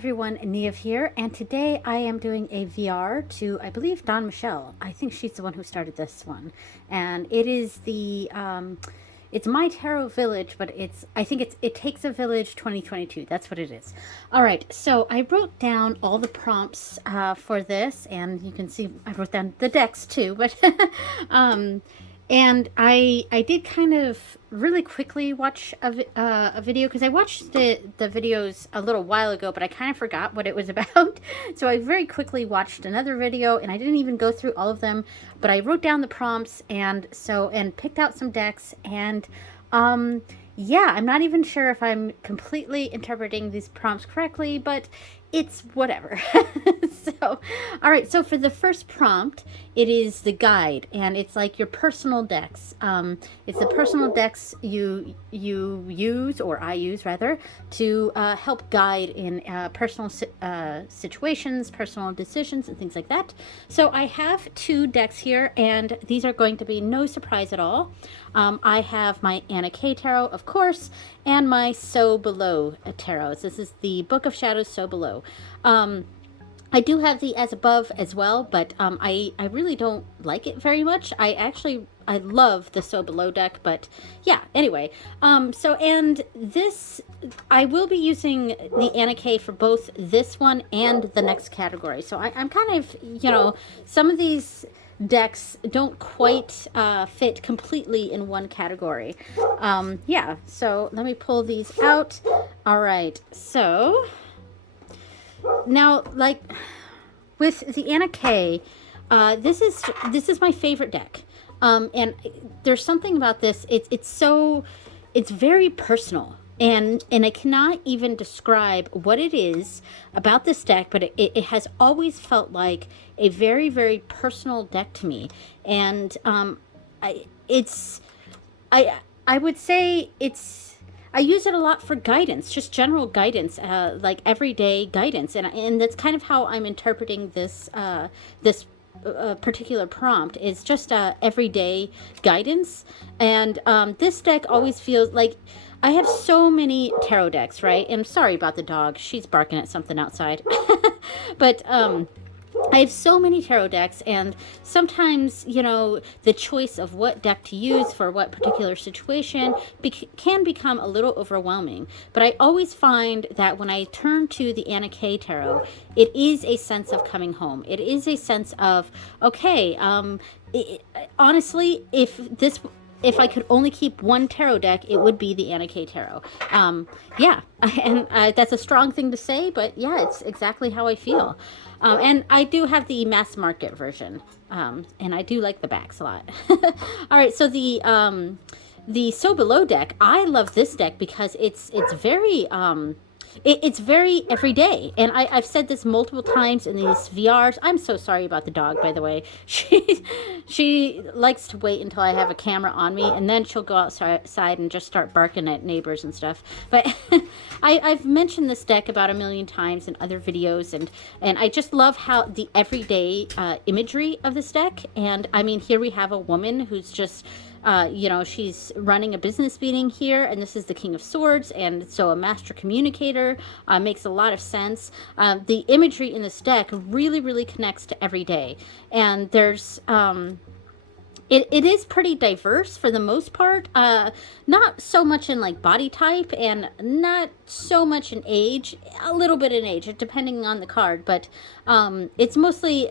everyone, Neve here, and today I am doing a VR to, I believe, Don Michelle. I think she's the one who started this one, and it is it's My Tarot Village, but I think It Takes a Village 2022. That's what it is. All right, so I wrote down all the prompts for this, and you can see I wrote down the decks too, but and I did kind of really quickly watch a video because I watched the videos a little while ago, but I kind of forgot what it was about. So I very quickly watched another video, and I didn't even go through all of them, but I wrote down the prompts and picked out some decks, and yeah, I'm not even sure if I'm completely interpreting these prompts correctly, but it's whatever. So, all right. So for the first prompt, it is the guide, and it's like your personal decks. It's the personal decks you use, or I use rather, to help guide in personal situations, personal decisions, and things like that. So I have two decks here, and these are going to be no surprise at all. I have my Anna K Tarot, of course, and my So Below Tarot. This is the Book of Shadows So Below. I do have the As Above as well, but I really don't like it very much. I love the So Below deck, but yeah, anyway. And this, I will be using the Anna K for both this one and the next category. So I'm kind of, some of these decks don't quite fit completely in one category. Yeah, so let me pull these out. All right, so now, like with the Anna K, this is my favorite deck, and there's something about this. It's very personal, and I cannot even describe what it is about this deck, but it has always felt like a very, very personal deck to me, and I would say I use it a lot for guidance, just general guidance, like everyday guidance, and that's kind of how I'm interpreting this particular prompt. Is just everyday guidance, and this deck always feels like I have so many tarot decks, right? And I'm sorry about the dog; she's barking at something outside, but I have so many tarot decks, and sometimes, the choice of what deck to use for what particular situation can become a little overwhelming. But I always find that when I turn to the Anna K Tarot, it is a sense of coming home. It is a sense of, okay, honestly, if I could only keep one tarot deck, it would be the Anna K Tarot. Yeah, and that's a strong thing to say, but yeah, it's exactly how I feel. And I do have the mass market version, and I do like the backs a lot. All right, so the So Below deck, I love this deck because it's very it's very everyday, and I've said this multiple times in these VRs. I'm so sorry about the dog, by the way. She likes to wait until I have a camera on me, and then she'll go outside and just start barking at neighbors and stuff. But I've mentioned this deck about a million times in other videos, and I just love how the everyday imagery of this deck. And I mean, here we have a woman who's just she's running a business meeting here, and this is the King of Swords, and so a master communicator makes a lot of sense. The imagery in this deck really, really connects to every day, and there's it is pretty diverse for the most part. Not so much in like body type, and not so much in age. A little bit in age, depending on the card, but it's mostly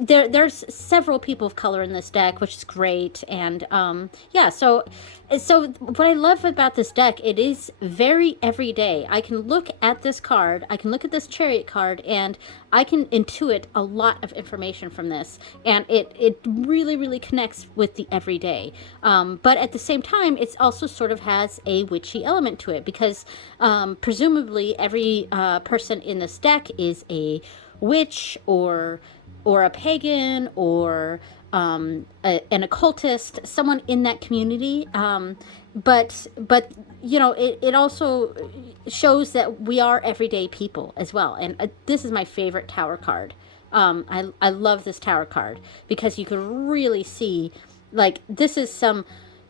there's several people of color in this deck, which is great. And yeah, so what I love about this deck, it is very everyday. I can look at this card, I can look at this Chariot card, and I can intuit a lot of information from this, and it really, really connects with the everyday. But at the same time, it also sort of has a witchy element to it, because presumably every person in this deck is a witch, or a pagan, or an occultist, someone in that community. But it also shows that we are everyday people as well. And this is my favorite Tower card. I love this Tower card because you can really see, like, this is some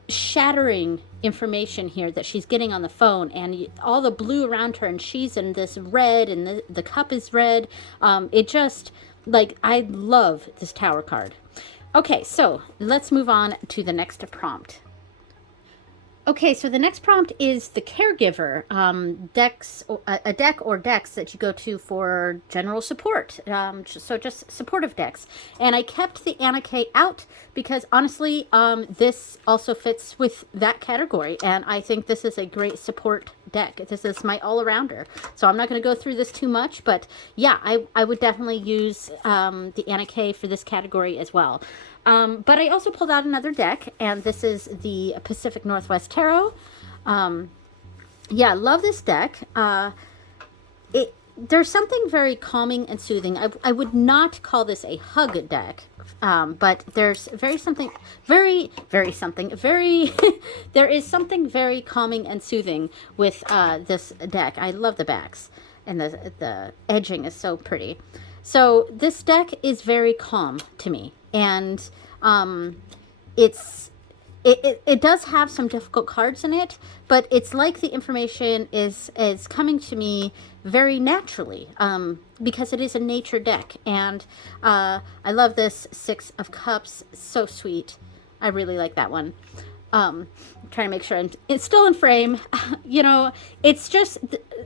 shattering information here that she's getting on the phone, and all the blue around her, and she's in this red, and the cup is red. It just, like, I love this Tower card. Okay, so let's move on to the next prompt. Okay, so the next prompt is the caregiver decks, a deck or decks that you go to for general support. So just supportive decks. And I kept the Anna Kay out because honestly, this also fits with that category. And I think this is a great support deck. This is my all-arounder. So I'm not going to go through this too much, but yeah, I would definitely use the Anna Kay for this category as well. But I also pulled out another deck, and this is the Pacific Northwest Tarot. Yeah, love this deck. There's something very calming and soothing. I would not call this a hug deck, but there's there is something very calming and soothing with this deck. I love the backs, and the edging is so pretty. So this deck is very calm to me, and it does have some difficult cards in it, but it's like the information is coming to me very naturally, because it is a nature deck, and I love this Six of Cups, so sweet. I really like that one. I'm trying to make sure it's still in frame. You know, it's just,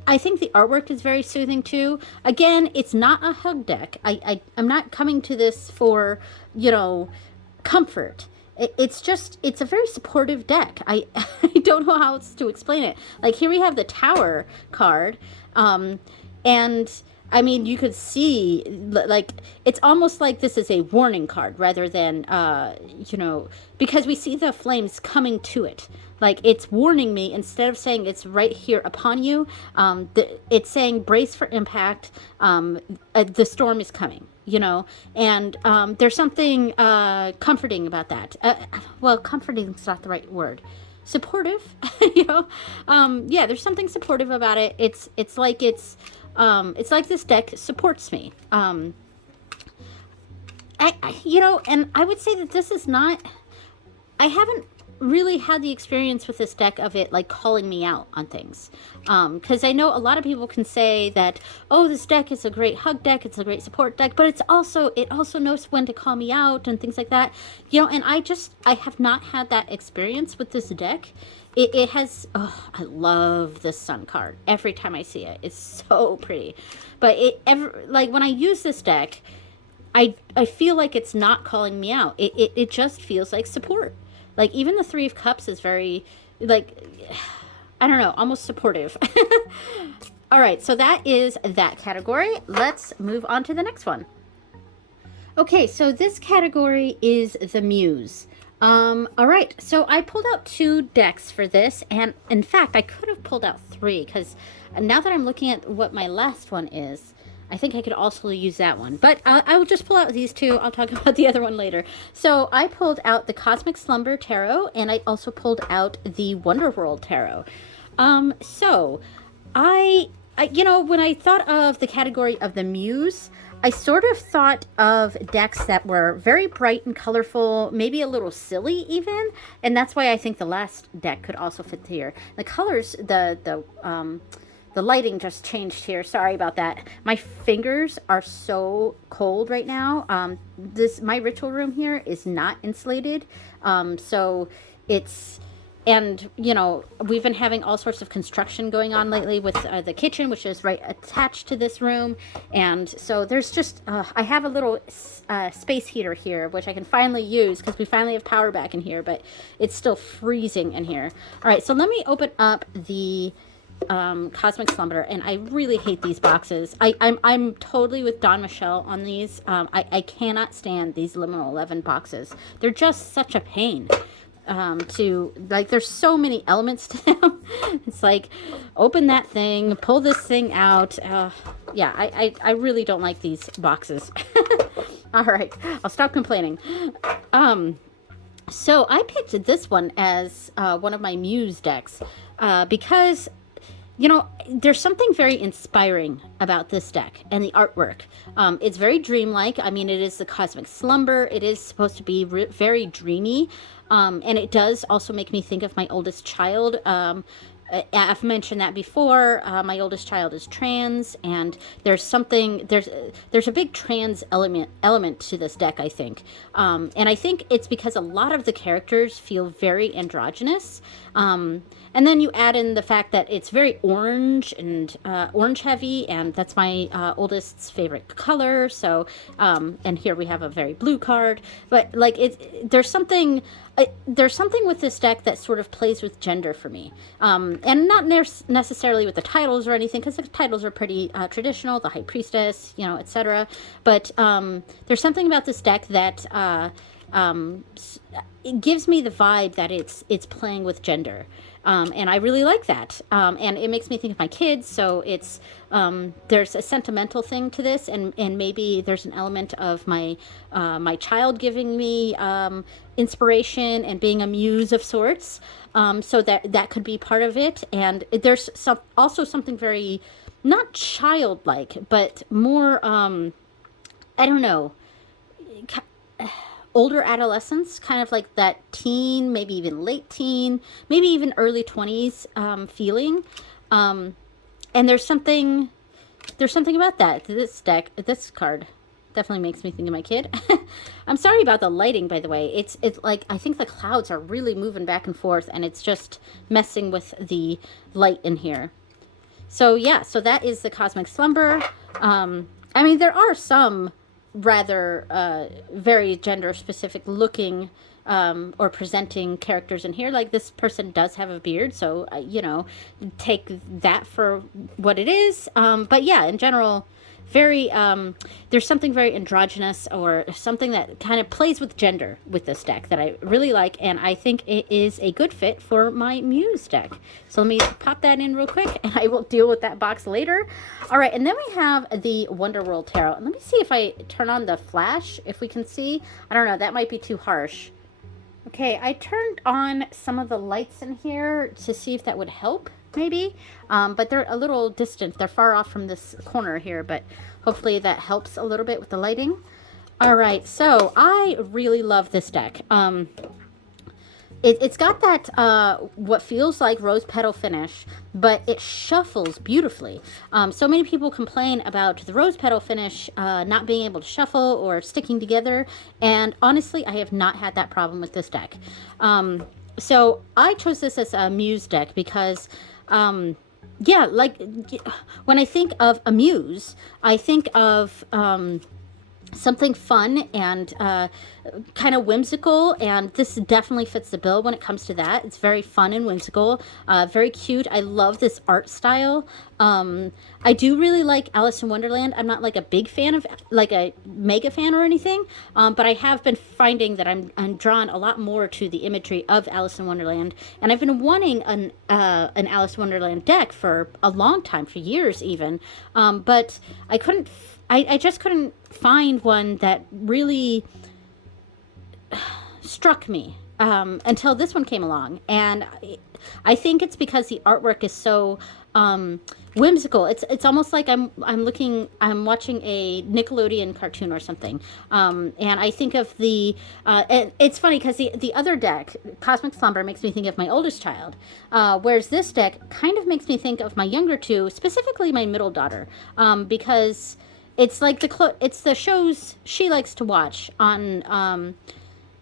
I think the artwork is very soothing too. Again, it's not a hug deck. I'm not coming to this for, you know, comfort. It's a very supportive deck. I don't know how else to explain it. Like, here we have the Tower card, and I mean, you could see, like, it's almost like this is a warning card rather than, you know, because we see the flames coming to it. Like, it's warning me instead of saying it's right here upon you. It's saying brace for impact. The storm is coming, you know, and there's something comforting about that. Well, comforting is not the right word. Supportive, you know. Yeah, there's something supportive about it. It's like this deck supports me. You know, and I would say that this is not, I haven't really had the experience with this deck of it like calling me out on things, because I know a lot of people can say that, oh, this deck is a great hug deck, it's a great support deck, but it also knows when to call me out and things like that, you know. And I have not had that experience with this deck. It has, oh, I love this sun card. Every time I see it, it's so pretty. But like, when I use this deck, I feel like it's not calling me out. It just feels like support. Like, even the Three of Cups is very, like, I don't know, almost supportive. All right, so that is that category. Let's move on to the next one. Okay, so this category is the Muse. All right, so I pulled out 2 decks for this, and in fact, I could have pulled out 3, because now that I'm looking at what my last one is, I think I could also use that one. But I will just pull out these 2. I'll talk about the other one later. So I pulled out the Cosmic Slumber Tarot, and I also pulled out the Wonder World Tarot. So I you know, when I thought of the category of the Muse, I sort of thought of decks that were very bright and colorful, maybe a little silly even, and that's why I think the last deck could also fit here. The colors, the lighting just changed here. Sorry about that. My fingers are so cold right now. My ritual room here is not insulated, so it's. And, you know, we've been having all sorts of construction going on lately with the kitchen, which is right attached to this room. And so there's just, I have a little space heater here, which I can finally use because we finally have power back in here, but it's still freezing in here. All right, so let me open up the Cosmic Slumber, and I really hate these boxes. I'm totally with Don Michelle on these. I cannot stand these Liminal 11 boxes. They're just such a pain. To, like, there's so many elements to them. It's like, open that thing, pull this thing out. Yeah, I really don't like these boxes. All right, I'll stop complaining. So I picked this one as one of my Muse decks because you know, there's something very inspiring about this deck and the artwork. It's very dreamlike. I mean, it is the Cosmic Slumber. It is supposed to be very dreamy. And it does also make me think of my oldest child. I've mentioned that before. My oldest child is trans, and there's a big trans element to this deck, I think, and I think it's because a lot of the characters feel very androgynous, and then you add in the fact that it's very orange and orange heavy, and that's my oldest's favorite color. So, and here we have a very blue card, but like there's something with this deck that sort of plays with gender for me, and not necessarily with the titles or anything, because the titles are pretty traditional, the High Priestess, you know, etc. But there's something about this deck that it gives me the vibe that it's playing with gender. And I really like that. And it makes me think of my kids. So it's there's a sentimental thing to this, and maybe there's an element of my child giving me inspiration and being a muse of sorts. So that could be part of it. And there's also something very not childlike, but more I don't know, older adolescence, kind of like that teen, maybe even late teen, maybe even early 20s feeling. And there's something about that. This card definitely makes me think of my kid. I'm sorry about the lighting, by the way. It's like, I think the clouds are really moving back and forth, and it's just messing with the light in here. So yeah, so that is the Cosmic Slumber. I mean, there are some rather very gender specific looking or presenting characters in here. Like this person does have a beard, so you know, take that for what it is. But yeah, in general, very there's something very androgynous or something that kind of plays with gender with this deck that I really like, and I think it is a good fit for my Muse deck. So let me pop that in real quick, and I will deal with that box later. All right, and then we have the Wonderworld Tarot. Let me see if I turn on the flash, if we can see. I don't know, that might be too harsh. Okay, I turned on some of the lights in here to see if that would help, maybe. But they're a little distant. They're far off from this corner here, but hopefully that helps a little bit with the lighting. All right, so I really love this deck. It's got that what feels like rose petal finish, but it shuffles beautifully. So many people complain about the rose petal finish not being able to shuffle or sticking together, and honestly, I have not had that problem with this deck. So I chose this as a Muse deck because yeah, like when I think of a Muse, I think of something fun and kind of whimsical, and this definitely fits the bill when it comes to that. It's very fun and whimsical, very cute. I love this art style. I do really like Alice in Wonderland. I'm not like a big fan of, like a mega fan or anything, but I have been finding that I'm drawn a lot more to the imagery of Alice in Wonderland, and I've been wanting an Alice in Wonderland deck for a long time, for years even, but I just couldn't find one that really struck me until this one came along. And I think it's because the artwork is so whimsical. It's almost like I'm watching a Nickelodeon cartoon or something. And I think of and it's funny because the other deck, Cosmic Slumber, makes me think of my oldest child, whereas this deck kind of makes me think of my younger two, specifically my middle daughter, because it's like it's the shows she likes to watch on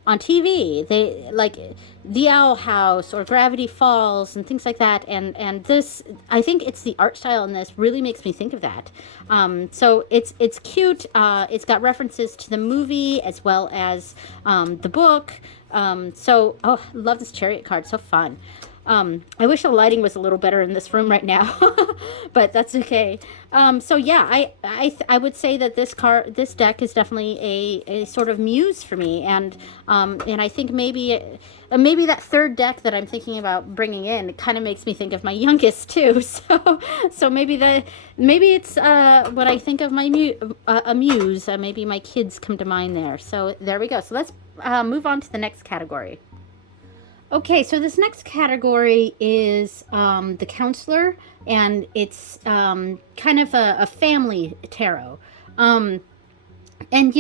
TV. They like The Owl House or Gravity Falls and things like that. And this, I think it's the art style in this really makes me think of that. So it's cute. It's got references to the movie as well as the book. Oh, I love this Chariot card. So fun. I wish the lighting was a little better in this room right now, but that's okay. So yeah, I would say that this deck is definitely a sort of Muse for me, and I think maybe that third deck that I'm thinking about bringing in, it kind of makes me think of my youngest too. So maybe it's what I think of a Muse. Maybe my kids come to mind there. So there we go. So let's move on to the next category. Okay, so this next category is the counselor, and it's kind of a family tarot. Um, and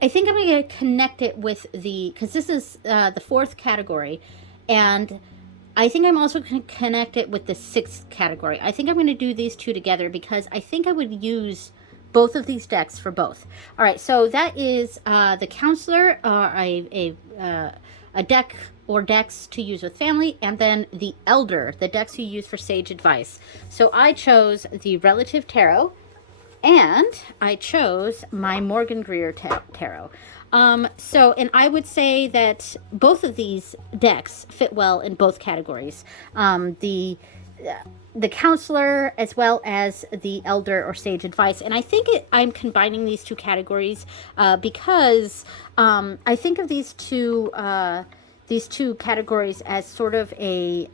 I think I'm going to connect it with because this is the fourth category, and I think I'm also going to connect it with the sixth category. I think I'm going to do these two together because I think I would use both of these decks for both. All right, so that is the counselor, a deck or decks to use with family, and then the elder, the decks you use for sage advice. So I chose the relative tarot, and I chose my Morgan Greer tarot. And I would say that both of these decks fit well in both categories. The counselor as well as the elder or sage advice. And I think I'm combining these two categories because I think of these two categories as sort of as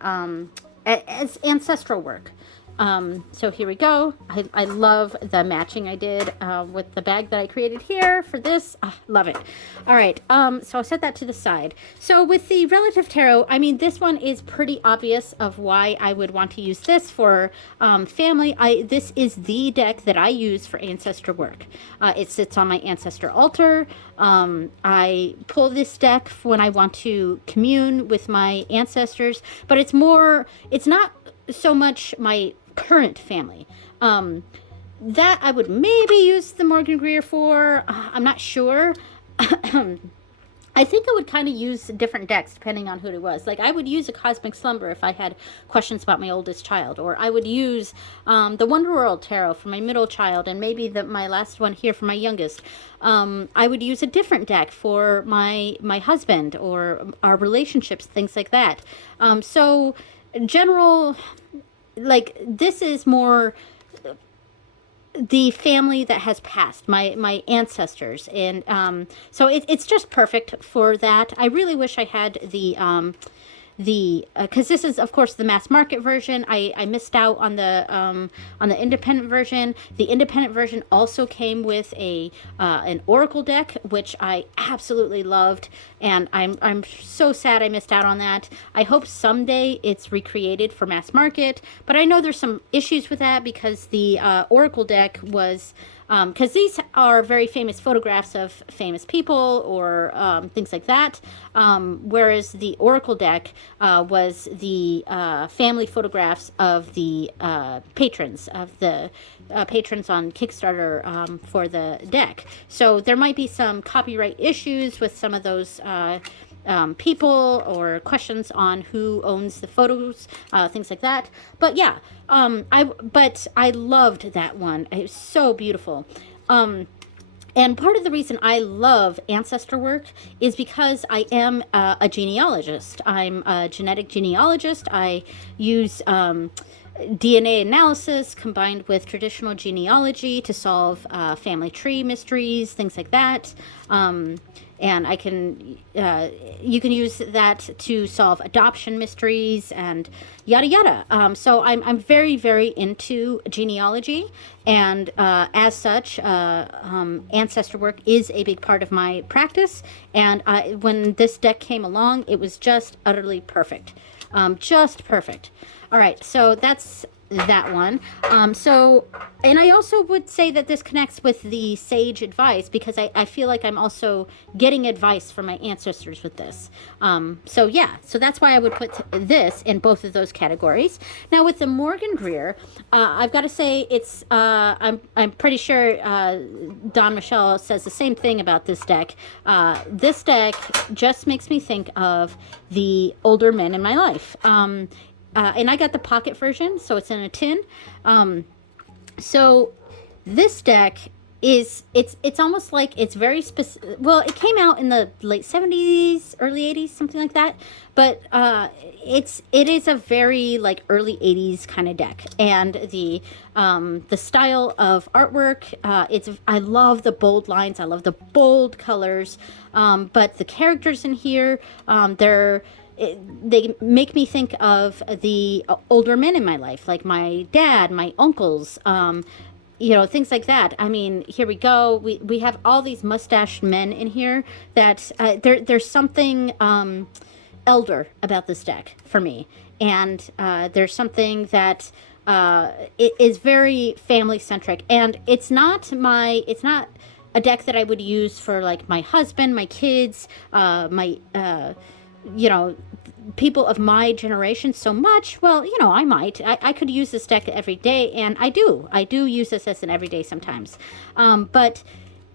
ancestral work. So here we go. I love the matching I did with the bag that I created here for this. Love it. All right. So I'll set that to the side. So with the relative tarot, I mean, this one is pretty obvious of why I would want to use this for family. This is the deck that I use for ancestor work. It sits on my ancestor altar. I pull this deck when I want to commune with my ancestors, but it's not so much my current family. That I would maybe use the Morgan Greer for. I'm not sure. I think I would kind of use different decks depending on who it was. Like I would use a Cosmic Slumber if I had questions about my oldest child, or I would use the Wonder World Tarot for my middle child, and maybe my last one here for my youngest. I would use a different deck for my husband or our relationships, things like that. So general, like this is more the family that has passed, my ancestors, and so it's just perfect for that. I really wish I had the because this is of course the mass market version. I missed out on the independent version. The independent version also came with an oracle deck, which I absolutely loved, and I'm so sad I missed out on that. I hope someday it's recreated for mass market, but I know there's some issues with that because the oracle deck was because these are very famous photographs of famous people or things like that. Whereas the Oracle deck was the family photographs of the patrons on Kickstarter for the deck. So there might be some copyright issues with some of those people or questions on who owns the photos, things like that. But yeah, I loved that one. It was so beautiful. And part of the reason I love ancestor work is because I am a genealogist. I'm a genetic genealogist. I use DNA analysis combined with traditional genealogy to solve family tree mysteries, things like that. And you can use that to solve adoption mysteries and yada yada. So I'm very, very into genealogy, and as such, ancestor work is a big part of my practice. And when this deck came along, it was just utterly perfect, just perfect. All right, so that's that one. And I also would say that this connects with the sage advice because I feel like I'm also getting advice from my ancestors with this. So that's why I would put this in both of those categories. Now with the Morgan Greer, I've got to say it's I'm pretty sure Don Michelle says the same thing about this deck. This deck just makes me think of the older men in my life. And I got the pocket version, so it's in a tin. So this deck it's almost like it's very specific. Well, it came out in the late 70s, early 80s, something like that. But it is a very like early 80s kind of deck, and the style of artwork. I love the bold lines. I love the bold colors. But the characters in here, they make me think of the older men in my life, like my dad, my uncles, things like that. I mean, here we go. We have all these mustached men in here that there's something elder about this deck for me. And there's something that it is very family centric, and it's not a deck that I would use for like my husband, my kids, my you know, people of my generation so much. Well, you know, I could use this deck every day, and I do use this as an everyday sometimes. But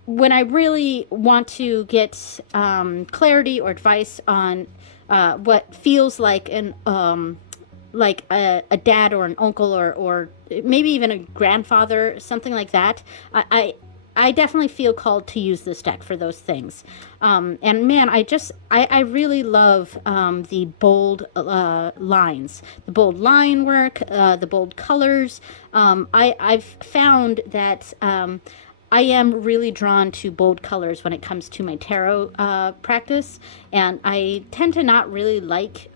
when I really want to get clarity or advice on what feels like an like a dad or an uncle, or maybe even a grandfather, something like that, I definitely feel called to use this deck for those things. And man, I really love the bold lines, the bold line work, the bold colors. I've found that I am really drawn to bold colors when it comes to my tarot practice, and I tend to not really like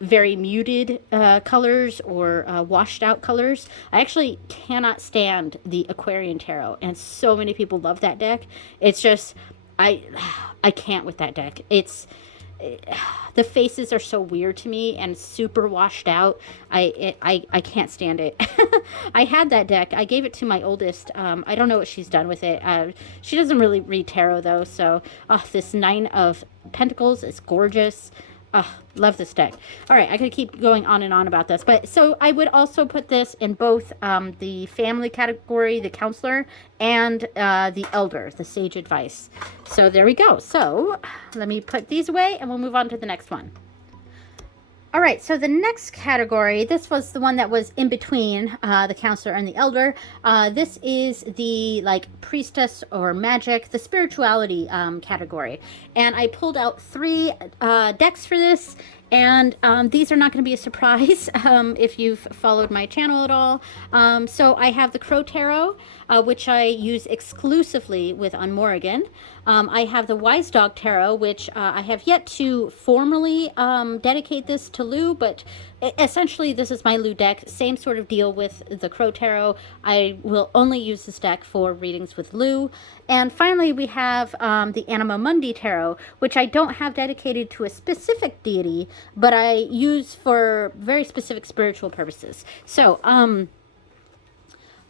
very muted colors or washed out colors. I actually cannot stand the Aquarian Tarot, and so many people love that deck. It's just, I can't with that deck. The faces are so weird to me and super washed out. I can't stand it. I had that deck. I gave it to my oldest. I don't know what she's done with it. She doesn't really read tarot though. So this Nine of Pentacles is gorgeous. Love this deck. All right, I could keep going on and on about this, but so I would also put this in both the family category, the counselor, and the elder, the sage advice. So there we go. So let me put these away, and we'll move on to the next one. All right, so the next category, this was the one that was in between the counselor and the elder. This is the like priestess or magic, the spirituality category. And I pulled out 3 decks for this. And these are not going to be a surprise if you've followed my channel at all. So I have the Crow Tarot, which I use exclusively with On Morrigan. I have the Wise Dog Tarot, which I have yet to formally dedicate this to Lou, but essentially this is my Lou deck. Same sort of deal with the Crow Tarot. I will only use this deck for readings with Lou. And finally, we have the Anima Mundi Tarot, which I don't have dedicated to a specific deity, but I use for very specific spiritual purposes. So, all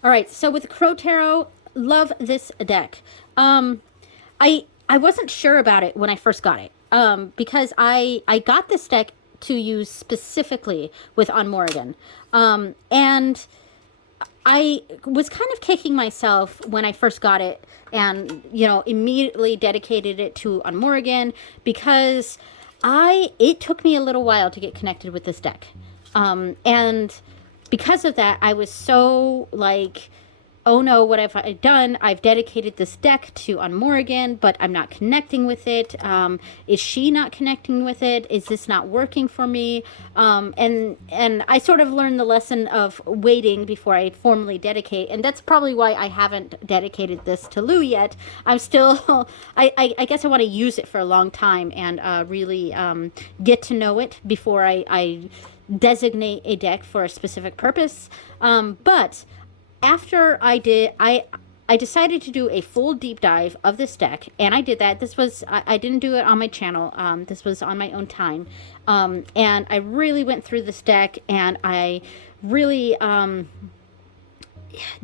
right, so with the Crow Tarot, love this deck. I wasn't sure about it when I first got it, because I got this deck to use specifically with On Morrigan. And I was kind of kicking myself when I first got it and, you know, immediately dedicated it to On Morrigan, because it took me a little while to get connected with this deck. And because of that, I was so like, oh no, what have I done? I've dedicated this deck to On Morrigan, but I'm not connecting with it. Is she not connecting with it? Is this not working for me? And I sort of learned the lesson of waiting before I formally dedicate, and that's probably why I haven't dedicated this to Lou yet. I'm still, I guess I want to use it for a long time and really get to know it before I designate a deck for a specific purpose. But after I decided to do a full deep dive of this deck, and I did that. This was, I didn't do it on my channel. This was on my own time. And I really went through this deck, and I really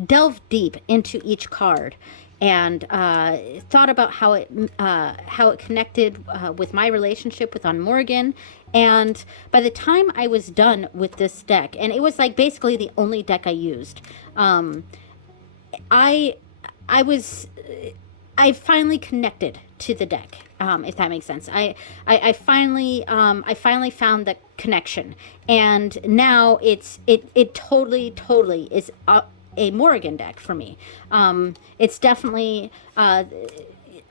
delved deep into each card, and thought about how it connected with my relationship with On Morrigan. And by the time I was done with this deck, and it was like basically the only deck I used, I finally connected to the deck, if that makes sense. I finally found the connection, and now it totally is a Morrigan deck for me. It's definitely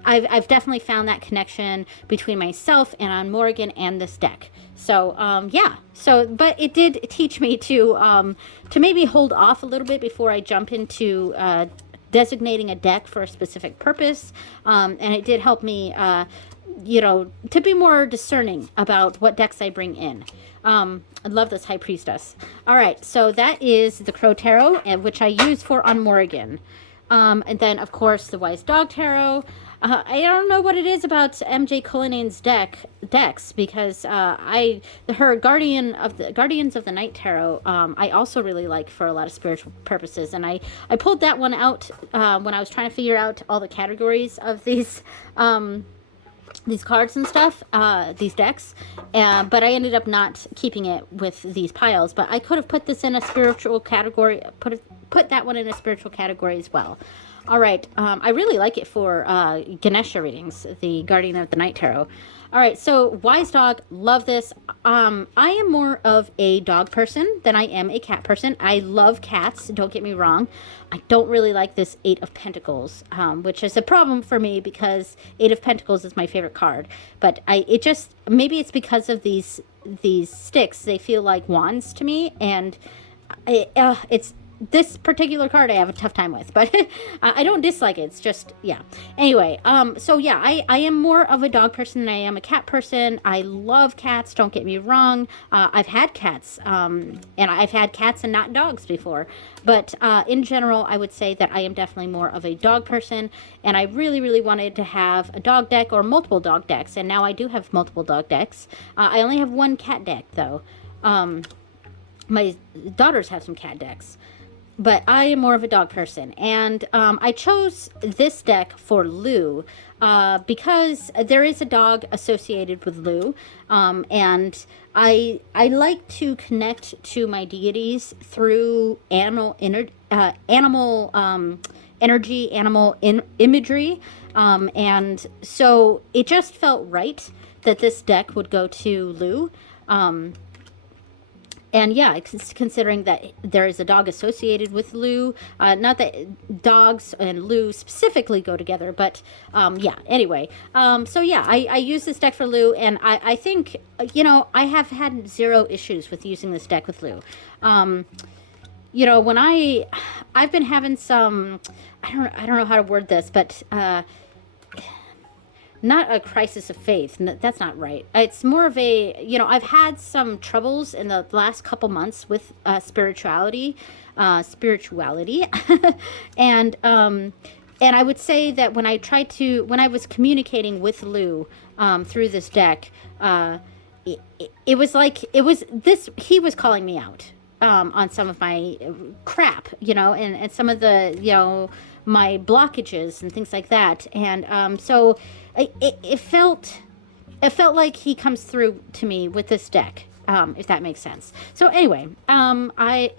I've definitely found that connection between myself and On Morrigan and this deck. So yeah. So, but it did teach me to maybe hold off a little bit before I jump into designating a deck for a specific purpose. And it did help me, you know, to be more discerning about what decks I bring in. I love this High Priestess. All right, so that is the Crow Tarot, which I use for On Morrigan. And then, of course, the Wise Dog Tarot. I don't know what it is about MJ Cullinan's decks because her Guardians of the Night Tarot. I also really like for a lot of spiritual purposes, and I pulled that one out when I was trying to figure out all the categories of these cards and stuff, these decks, but I ended up not keeping it with these piles. But I could have put this in a spiritual category, put that one in a spiritual category as well. All right, I really like it for Ganesha readings, the Guardian of the Night Tarot. All right, so Wise Dog, love this. I am more of a dog person than I am a cat person. I love cats, don't get me wrong. I don't really like this Eight of Pentacles, which is a problem for me because Eight of Pentacles is my favorite card. But maybe it's because of these sticks. They feel like wands to me, and it's this particular card I have a tough time with, but I don't dislike it. It's just, yeah. Anyway, so yeah, I am more of a dog person than I am a cat person. I love cats, don't get me wrong. I've had cats, and I've had cats and not dogs before. But in general, I would say that I am definitely more of a dog person, and I really, really wanted to have a dog deck or multiple dog decks, and now I do have multiple dog decks. I only have one cat deck, though. My daughters have some cat decks. But I am more of a dog person, and I chose this deck for Lou because there is a dog associated with Lou, and I like to connect to my deities through animal energy, animal imagery, and so it just felt right that this deck would go to Lou. And yeah, considering that there is a dog associated with Lou, not that dogs and Lou specifically go together, but yeah, anyway. So yeah, I use this deck for Lou, and I think, I have had zero issues with using this deck with Lou. When I've been having some, I don't know how to word this, but not a crisis of faith. That's not right. It's more of a, I've had some troubles in the last couple months with spirituality, and I would say that when I was communicating with Lou through this deck, it was he was calling me out on some of my crap, and some of the, my blockages and things like that. And so it felt like he comes through to me with this deck, if that makes sense. So anyway, my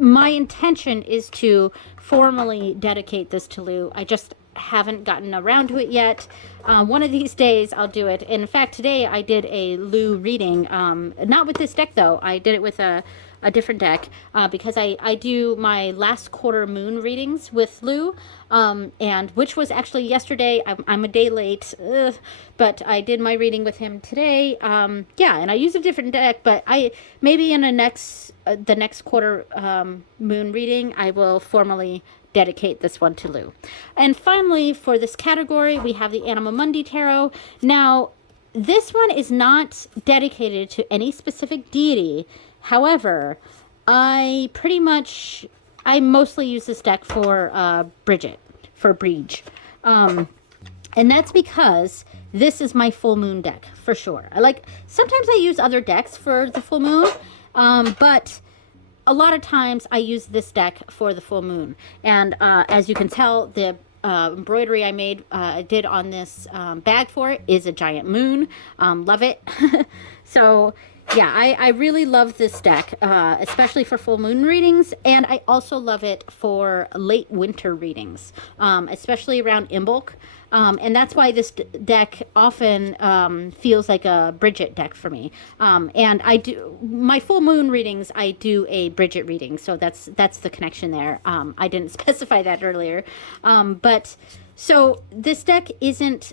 intention is to formally dedicate this to Lou. I just haven't gotten around to it yet. One of these days I'll do it. In fact, today I did a Lou reading, not with this deck though. I did it with a different deck because I do my last quarter moon readings with Lou, and which was actually yesterday. I'm a day late, but I did my reading with him today. Yeah, and I use a different deck, but maybe in the next quarter moon reading I will formally dedicate this one to Lou. And finally, for this category, we have the Anima Mundi Tarot. Now, this one is not dedicated to any specific deity. However, I mostly use this deck for Bridge. And that's because this is my full moon deck, for sure. Sometimes I use other decks for the full moon, but a lot of times I use this deck for the full moon. And as you can tell, the embroidery I did on this bag for it is a giant moon. Love it. So yeah, I really love this deck, especially for full moon readings, and I also love it for late winter readings, especially around Imbolc. And that's why this deck often feels like a Bridget deck for me. And I do my full moon readings. I do a Bridget reading, so that's the connection there. I didn't specify that earlier, but so this deck isn't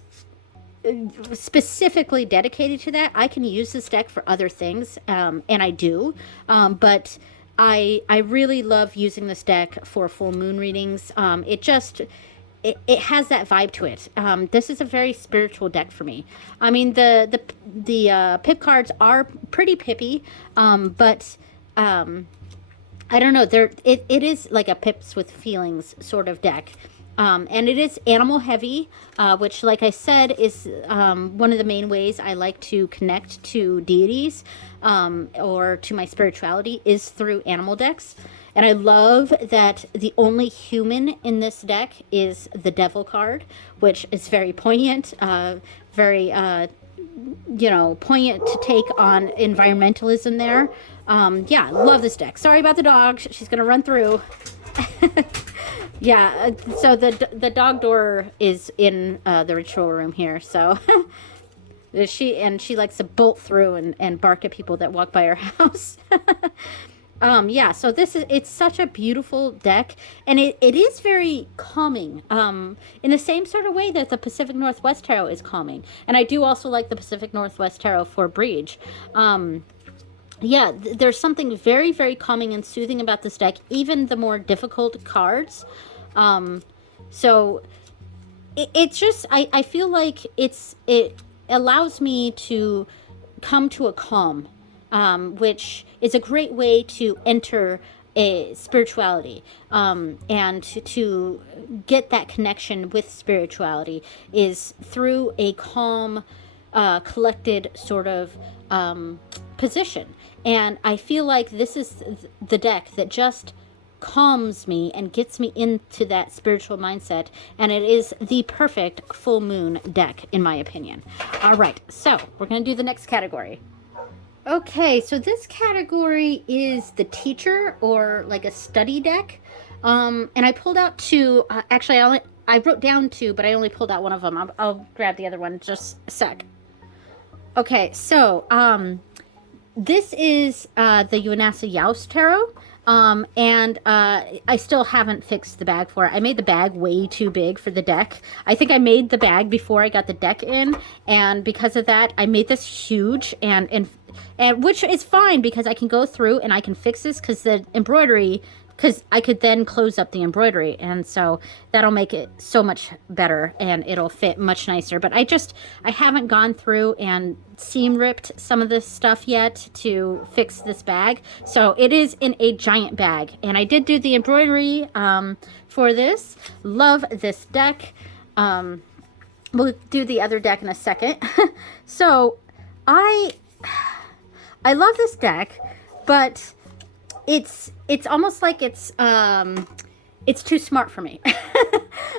specifically dedicated to that. I can use this deck for other things, and I do, but I really love using this deck for full moon readings. It has that vibe to it. This is a very spiritual deck for me. I mean, the pip cards are pretty pippy, but I don't know. It is like a Pips with Feelings sort of deck. And it is animal heavy, which, like I said, is one of the main ways I like to connect to deities or to my spirituality is through animal decks. And I love that the only human in this deck is the Devil card, which is very poignant, very poignant to take on environmentalism there. Yeah, love this deck. Sorry about the dog. She's going to run through. Yeah, so the dog door is in the ritual room here. So she likes to bolt through and bark at people that walk by her house. Yeah, so it's such a beautiful deck, and it is very calming, in the same sort of way that the Pacific Northwest Tarot is calming. And I do also like the Pacific Northwest Tarot for Breach. Yeah, there's something very, very calming and soothing about this deck, even the more difficult cards. So it's just, I feel like it allows me to come to a calm, which is a great way to enter a spirituality, and to get that connection with spirituality is through a calm, collected sort of position. And I feel like this is the deck that just calms me and gets me into that spiritual mindset, and it is the perfect full moon deck in my opinion. All right, so we're going to do the next category. Okay, so this category is the teacher, or like a study deck. And I pulled out two. Actually, I wrote down two, but I only pulled out one of them. I'll grab the other one just a sec. Okay, so this is the Yuanasa Yaos Tarot. And I still haven't fixed the bag for it. I made the bag way too big for the deck. I think I made the bag before I got the deck in, and because of that, I made this huge, and which is fine because I can go through and I can fix this because the embroidery, because I could then close up the embroidery, and so that'll make it so much better and it'll fit much nicer. But I haven't gone through and seam ripped some of this stuff yet to fix this bag, so it is in a giant bag. And I did do the embroidery for this. Love this deck. We'll do the other deck in a second. So I love this deck, but it's almost like it's too smart for me.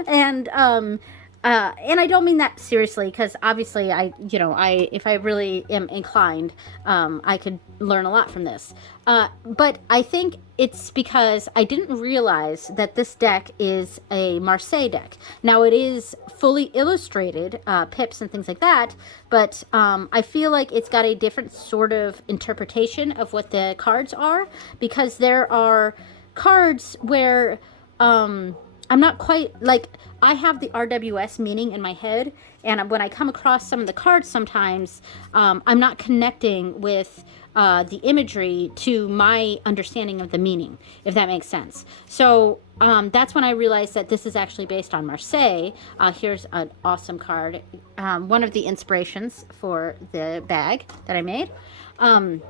And I don't mean that seriously, because obviously if I really am inclined, I could learn a lot from this. But I think it's because I didn't realize that this deck is a Marseille deck. Now, it is fully illustrated, pips and things like that, but I feel like it's got a different sort of interpretation of what the cards are, because there are cards where I'm not quite, like, I have the RWS meaning in my head, and when I come across some of the cards sometimes, I'm not connecting with the imagery to my understanding of the meaning, if that makes sense. So that's when I realized that this is actually based on Marseille. Here's an awesome card, one of the inspirations for the bag that I made. And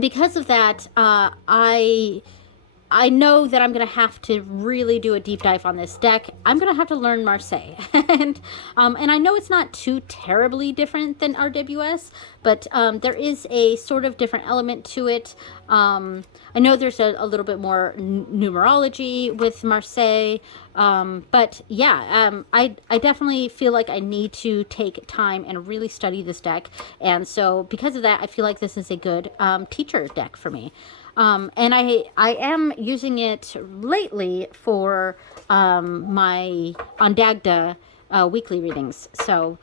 because of that, I know that I'm going to have to really do a deep dive on this deck. I'm going to have to learn Marseille. And I know it's not too terribly different than RWS, but there is a sort of different element to it. I know there's a little bit more numerology with Marseille. But yeah, I definitely feel like I need to take time and really study this deck. And so because of that, I feel like this is a good teacher deck for me. And I am using it lately for my Ondagda weekly readings, so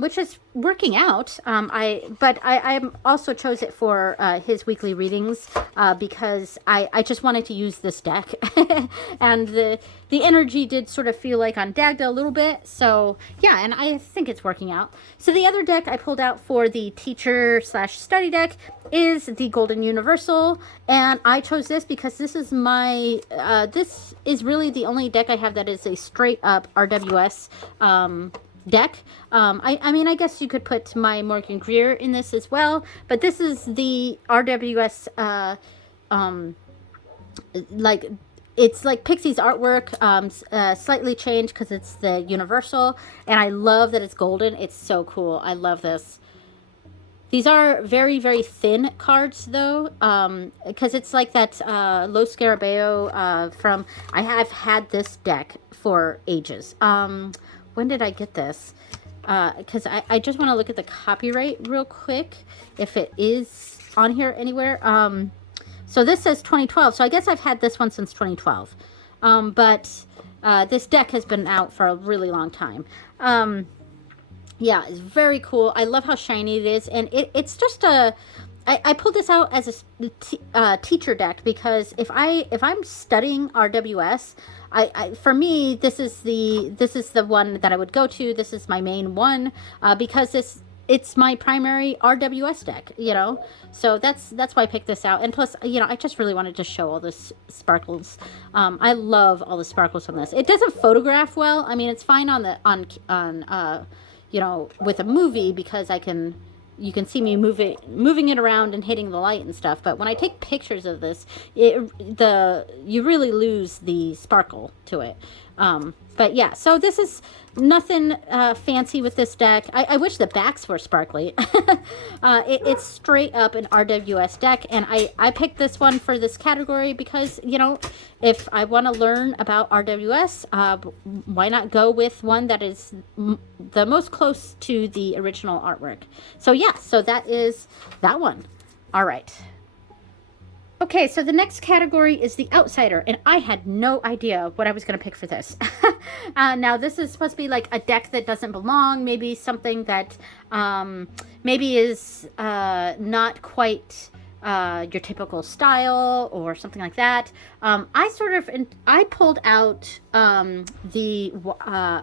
which is working out. I also chose it for his weekly readings because I just wanted to use this deck, and the energy did sort of feel like Ondagda a little bit. So yeah, and I think it's working out. So the other deck I pulled out for the teacher / study deck is the Golden Universal, and I chose this because this is my this is really the only deck I have that is a straight up RWS deck. I mean, I guess you could put my Morgan Greer in this as well, but this is the RWS like it's like Pixie's artwork, slightly changed because it's the universal, and I love that it's golden. It's so cool. I love this. These are very, very thin cards, though, because it's like that Los Scarabeo from... I have had this deck for ages. When did I get this? Because I just want to look at the copyright real quick, if it is on here anywhere. So this says 2012, so I guess I've had this one since 2012. But this deck has been out for a really long time. Yeah, it's very cool. I love how shiny it is, and it's just a... I pulled this out as a teacher deck because if I'm studying RWS, for me this is the one that I would go to. This is my main one because it's my primary RWS deck, you know. So that's why I picked this out. And plus, you know, I just really wanted to show all this sparkles. I love all the sparkles on this. It doesn't photograph well. I mean, it's fine on you know, with a movie because you can see me moving it around and hitting the light and stuff. But when I take pictures of this, you really lose the sparkle to it. But yeah, so this is nothing fancy with this deck. I wish the backs were sparkly. It's straight up an RWS deck, and I picked this one for this category because, you know, if I want to learn about RWS, why not go with one that is the most close to the original artwork? So yeah, so that is that one. All right. Okay, so the next category is the outsider, and I had no idea what I was going to pick for this. Now, this is supposed to be like a deck that doesn't belong, maybe something that maybe is not quite your typical style or something like that. I pulled out the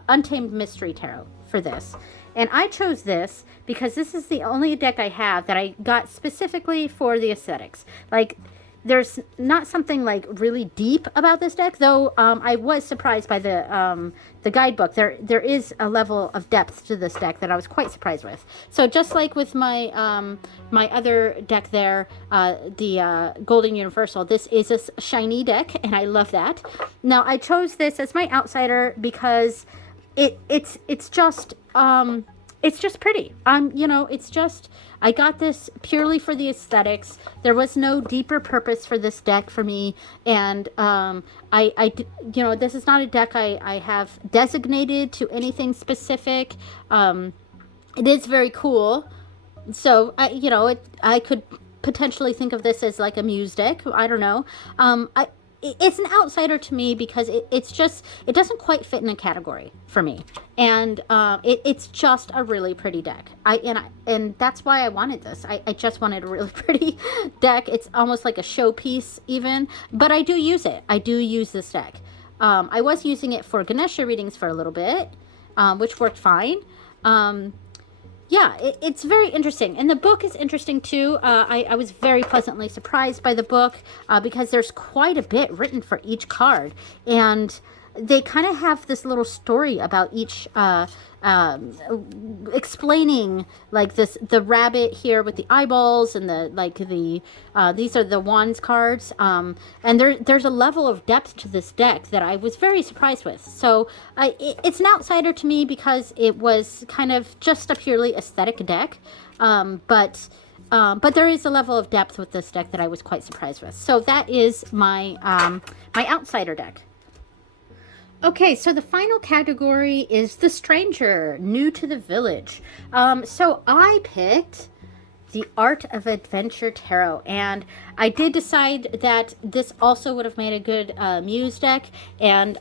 Untamed Mystery Tarot for this. And I chose this because this is the only deck I have that I got specifically for the aesthetics. Like, there's not something like really deep about this deck, though. I was surprised by the guidebook. There is a level of depth to this deck that I was quite surprised with. So just like with my my other deck there, the Golden Universal, this is a shiny deck, and I love that. Now I chose this as my outsider because it's just pretty. You know, it's just, I got this purely for the aesthetics. There was no deeper purpose for this deck for me. And, you know, this is not a deck I have designated to anything specific. It is very cool. So, you know, I could potentially think of this as like a Muse deck. I don't know. It's an outsider to me because it doesn't quite fit in a category for me, and it's just a really pretty deck. And that's why I wanted this. I just wanted a really pretty deck. It's almost like a showpiece even, but I do use it. I do use this deck. I was using it for Ganesha readings for a little bit, which worked fine. Yeah, it's very interesting. And the book is interesting, too. I was very pleasantly surprised by the book because there's quite a bit written for each card. And they kind of have this little story about each, explaining, like, the rabbit here with the eyeballs and these are the wands cards. And there's a level of depth to this deck that I was very surprised with. So it's an outsider to me because it was kind of just a purely aesthetic deck. But there is a level of depth with this deck that I was quite surprised with. So that is my my outsider deck. Okay, so the final category is the stranger, new to the village. So I picked the Art of Adventure Tarot, and I did decide that this also would have made a good Muse deck, and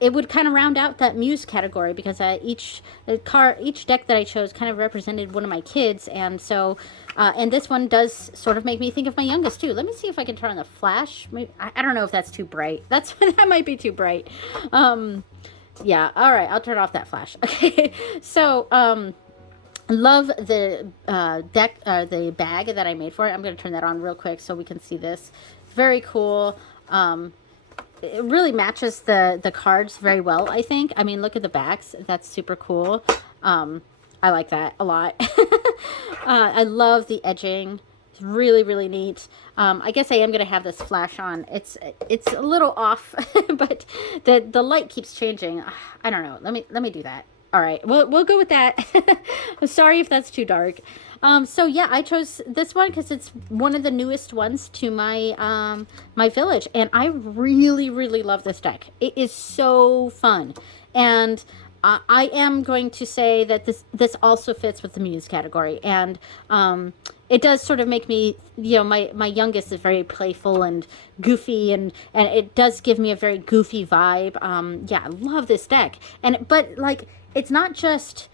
it would kind of round out that Muse category because each deck that I chose kind of represented one of my kids, and so and this one does sort of make me think of my youngest too. Let me see if I can turn on the flash. Maybe, I don't know if that's too bright. That might be too bright. Yeah. All right. I'll turn off that flash. Okay. So love the deck, the bag that I made for it. I'm going to turn that on real quick so we can see this. Very cool. It really matches the cards very well, I think. I mean, look at the backs. That's super cool. I like that a lot. I love the edging. It's really, really neat. I guess I am going to have this flash on. It's a little off, but the light keeps changing. I don't know. Let me do that. All right, we'll go with that. I'm sorry if that's too dark. So yeah, I chose this one because it's one of the newest ones to my my village, and I really, really love this deck. It is so fun, and I am going to say that this also fits with the Muse category, and it does sort of make me, you know, my youngest is very playful and goofy, and it does give me a very goofy vibe. Yeah, I love this deck, but like it's not just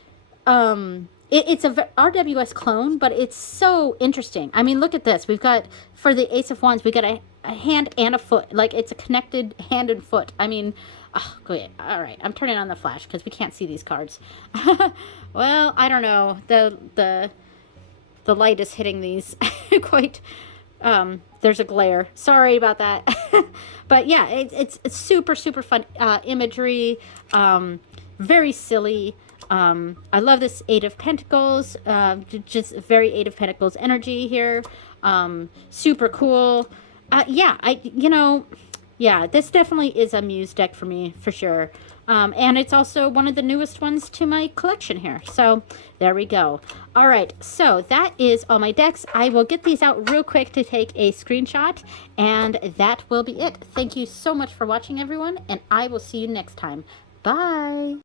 it's a RWS clone, but it's so interesting. I mean, look at this. We've got, for the Ace of Wands, we got a hand and a foot. Like, it's a connected hand and foot. I mean, oh, good. All right, I'm turning on the flash because we can't see these cards. Well, I don't know. The light is hitting these quite. There's a glare. Sorry about that. But yeah, it's super, super fun imagery. Very silly. I love this Eight of Pentacles, just very Eight of Pentacles energy here. Super cool. Yeah, yeah, this definitely is a Muse deck for me, for sure. And it's also one of the newest ones to my collection here. So there we go. All right, so that is all my decks. I will get these out real quick to take a screenshot, and that will be it. Thank you so much for watching, everyone, and I will see you next time. Bye.